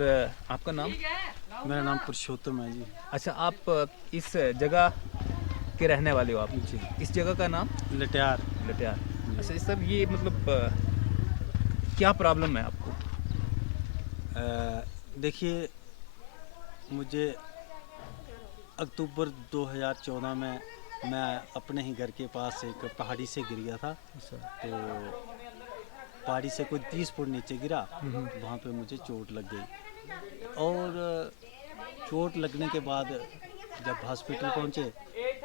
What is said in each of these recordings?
Sir आपका नाम? मेरा नाम पुरुषोत्तम है जी। अच्छा, आप इस जगह के रहने वाले हो आप? जी। इस जगह का नाम? लट्यार। लटियार। जी। अच्छा सर, ये मतलब क्या प्रॉब्लम है आपको? देखिए, मुझे अक्टूबर 2014 में मैं अपने ही घर के पास एक पहाड़ी से गिर गया था। अच्छा। तो पहाड़ी से कोई 30 फुट नीचे गिरा, वहाँ पे मुझे चोट लग गई। और चोट लगने के बाद जब हॉस्पिटल पहुँचे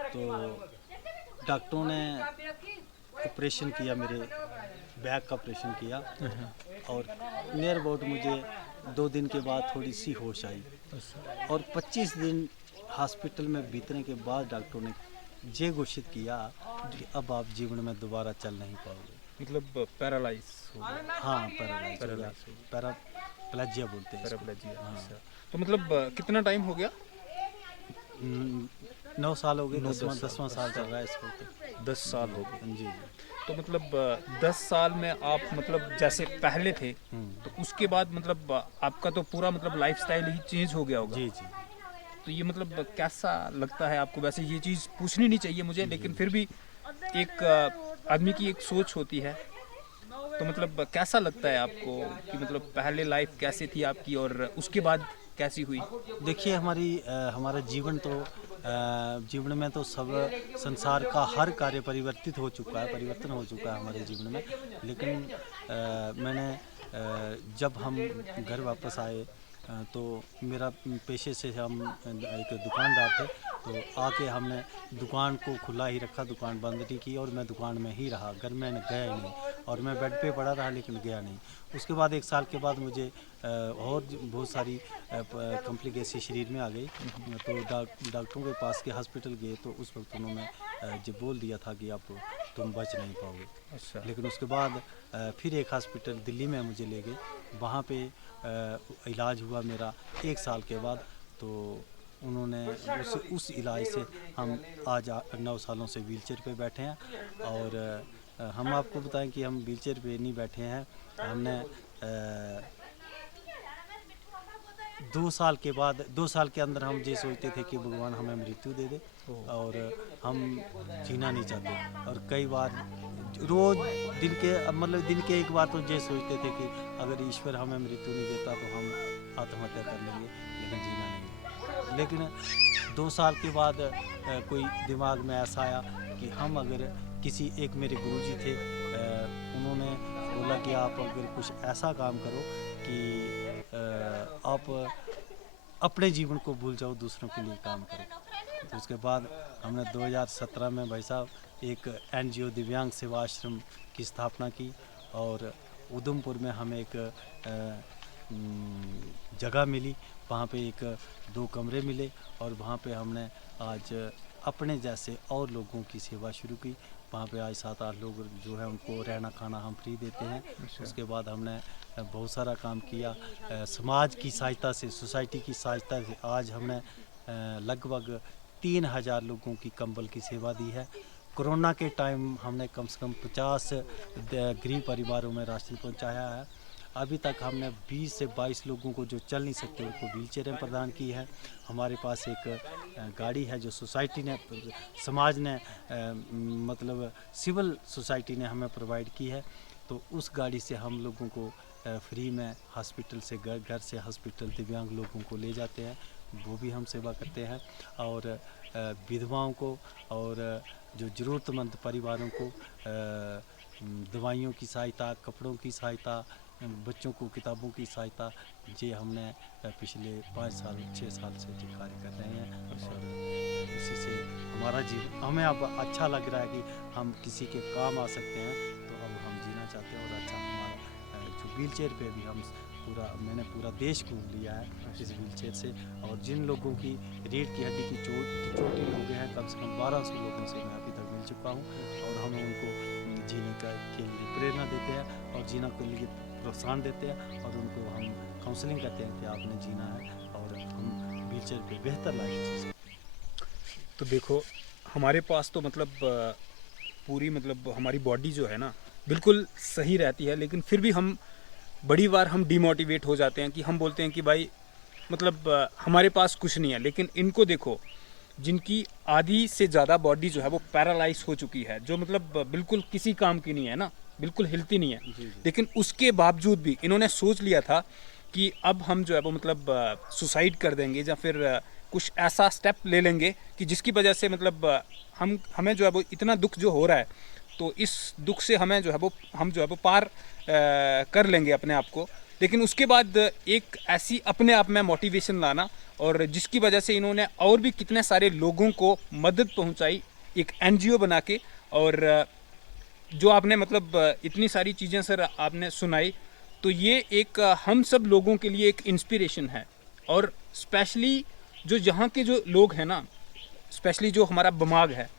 तो डॉक्टरों ने ऑपरेशन किया, मेरे बैक का ऑपरेशन किया। और नियर अबाउट मुझे 2 दिन के बाद थोड़ी सी होश आई। और 25 दिन हॉस्पिटल में बीतने के बाद डॉक्टरों ने ये घोषित किया कि अब आप जीवन में दोबारा चल नहीं पाओगे। मतलब पैरालाइज हो गया? हाँ, पैरालाइज हो गया। पैरालाइज हो गया। पैराप्लेजिया बोलते हैं इसको। पैराप्लेजिया। हाँ। अच्छा, तो मतलब कितना टाइम हो गया? 9 साल हो गए। 9-10 10वां साल चल रहा है इसको तो। 10 साल हो गए। जी जी। तो मतलब 10 साल में आप मतलब जैसे पहले थे, तो उसके बाद मतलब आपका तो पूरा मतलब लाइफस्टाइल ही चेंज हो गया होगा। जी जी। तो ये मतलब कैसा लगता है आपको? वैसे ये चीज़ पूछनी नहीं चाहिए मुझे, लेकिन फिर भी एक आदमी की एक सोच होती है। तो मतलब कैसा लगता है आपको कि मतलब पहले लाइफ कैसी थी आपकी और उसके बाद कैसी हुई? देखिए, हमारा जीवन तो जीवन में तो सब संसार का हर कार्य परिवर्तन हो चुका है हमारे जीवन में। लेकिन मैंने जब हम घर वापस आए तो मेरा पेशे से हम एक दुकानदार थे। तो आके हमने दुकान को खुला ही रखा, दुकान बंद नहीं की और मैं दुकान में ही रहा, घर में गया ही नहीं। और मैं बेड पे पड़ा रहा लेकिन गया नहीं। उसके बाद 1 साल के बाद मुझे और बहुत सारी कॉम्प्लिकेशन शरीर में आ गई। तो डॉक्टरों के पास के हॉस्पिटल गए तो उस वक्त उन्होंने जो बोल दिया था कि अब तुम बच नहीं पाओगे। अच्छा। लेकिन उसके बाद फिर एक हॉस्पिटल दिल्ली में मुझे ले गए। वहाँ पे इलाज हुआ मेरा 1 साल के बाद। तो उन्होंने उस इलाज से हम आज 9 सालों से व्हीलचेयर पे बैठे हैं। और हम आपको बताएं कि हम व्हीलचेयर पे नहीं बैठे हैं। हमने 2 साल के अंदर हम ये सोचते थे कि भगवान हमें मृत्यु दे दे और हम जीना नहीं चाहते। और कई बार रोज़ दिन के एक बार तो ये सोचते थे कि अगर ईश्वर हमें मृत्यु नहीं देता तो हम आत्महत्या कर लेंगे, लेकिन जीना नहीं। लेकिन 2 साल के बाद कोई दिमाग में ऐसा आया कि हम अगर किसी एक मेरे गुरुजी थे, उन्होंने बोला कि आप अगर कुछ ऐसा काम करो कि आप अपने जीवन को भूल जाओ, दूसरों के लिए काम करो। तो उसके बाद हमने 2017 में भाई साहब एक NGO दिव्यांग सेवा आश्रम की स्थापना की। और उधमपुर में हमें एक जगह मिली, वहाँ पे 2 कमरे मिले और वहाँ पे हमने आज अपने जैसे और लोगों की सेवा शुरू की। वहाँ पे आज 7-8 लोग जो है उनको रहना खाना हम फ्री देते हैं। उसके बाद हमने बहुत सारा काम किया समाज की सहायता से, सोसाइटी की सहायता से। आज हमने लगभग 3000 लोगों की कंबल की सेवा दी है। कोरोना के टाइम हमने कम से कम 50 गरीब परिवारों में राशन पहुंचाया है। अभी तक हमने 20 से 22 लोगों को जो चल नहीं सकते उनको व्हीलचेयरें प्रदान की है। हमारे पास एक गाड़ी है जो सोसाइटी ने, समाज ने मतलब सिविल सोसाइटी ने हमें प्रोवाइड की है। तो उस गाड़ी से हम लोगों को फ्री में हॉस्पिटल से घर से हॉस्पिटल दिव्यांग लोगों को ले जाते हैं, वो भी हम सेवा करते हैं। और विधवाओं को और जो ज़रूरतमंद परिवारों को दवाइयों की सहायता, कपड़ों की सहायता, बच्चों को किताबों की सहायता, ये हमने पिछले 5-6 साल से ये कार्य कर रहे हैं। और इसी से हमारा जीवन, हमें अब अच्छा लग रहा है कि हम किसी के काम आ सकते हैं। तो अब हम जीना चाहते हैं और अच्छा हमारा जो व्हीलचेयर पे भी मैंने पूरा देश घूम लिया है इस व्हीलचेयर से। और जिन लोगों की रीढ़ की हड्डी की चोटिल लोग हैं, कम से कम 1200 लोगों से मैं अभी तक मिल चुका हूँ। और हम उनको जीने के लिए प्रेरणा देते हैं और जीना के लिए प्रोत्साहन देते हैं और उनको हम काउंसलिंग करते हैं कि आपने जीना है और हम व्हीलचेयर पे बेहतर लाइफ जी सकते हैं। तो देखो, हमारे पास तो मतलब पूरी मतलब हमारी बॉडी जो है ना बिल्कुल सही रहती है, लेकिन फिर भी हम बड़ी बार हम डिमोटिवेट हो जाते हैं कि हम बोलते हैं कि भाई मतलब हमारे पास कुछ नहीं है। लेकिन इनको देखो, जिनकी आधी से ज़्यादा बॉडी जो है वो पैरालाइज हो चुकी है, जो मतलब बिल्कुल किसी काम की नहीं है ना, बिल्कुल हिलती नहीं है। लेकिन उसके बावजूद भी इन्होंने सोच लिया था कि अब हम जो है वो मतलब सुसाइड कर देंगे या फिर कुछ ऐसा स्टेप ले लेंगे कि जिसकी वजह से मतलब हमें जो है वो इतना दुख जो हो रहा है, तो इस दुख से हमें जो है वो हम जो है वो पार कर लेंगे अपने आप को। लेकिन उसके बाद एक ऐसी अपने आप में मोटिवेशन लाना, और जिसकी वजह से इन्होंने और भी कितने सारे लोगों को मदद पहुंचाई एक एनजीओ बना के। और जो आपने मतलब इतनी सारी चीज़ें सर आपने सुनाई, तो ये एक हम सब लोगों के लिए एक इंस्पिरेशन है। और स्पेशली जो यहाँ के जो लोग हैं ना, स्पेशली जो हमारा बमाग है,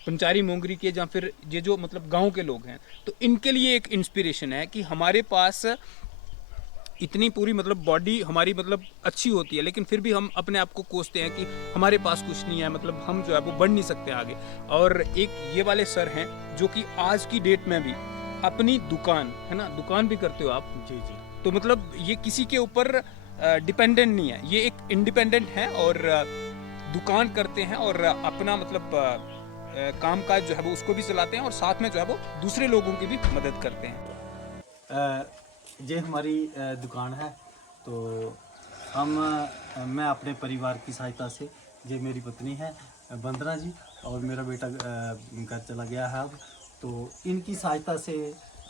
पंचारी मोंगरी के या फिर ये जो मतलब गांव के लोग हैं, तो इनके लिए एक इंस्पिरेशन है कि हमारे पास इतनी पूरी मतलब बॉडी हमारी मतलब अच्छी होती है, लेकिन फिर भी हम अपने आप को कोसते हैं कि हमारे पास कुछ नहीं है, मतलब हम जो है वो बढ़ नहीं सकते आगे। और एक ये वाले सर हैं जो कि आज की डेट में भी अपनी दुकान है ना, दुकान भी करते हो आप, जी जी। तो मतलब ये किसी के ऊपर डिपेंडेंट नहीं है, ये एक इंडिपेंडेंट है और दुकान करते हैं और अपना मतलब काम काज जो है वो उसको भी चलाते हैं और साथ में जो है वो दूसरे लोगों की भी मदद करते हैं। ये हमारी दुकान है। तो हम मैं अपने परिवार की सहायता से, ये मेरी पत्नी है वंदना जी, और मेरा बेटा घर चला गया है अब, तो इनकी सहायता से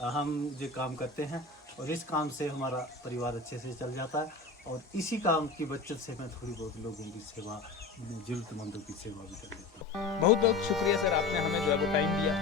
हम ये काम करते हैं और इस काम से हमारा परिवार अच्छे से चल जाता है। और इसी काम की बचत से मैं थोड़ी बहुत लोगों की सेवा, ज़रूरतमंदों की सेवा भी कर देता हूँ। बहुत बहुत शुक्रिया सर, आपने हमें जो है वो टाइम दिया।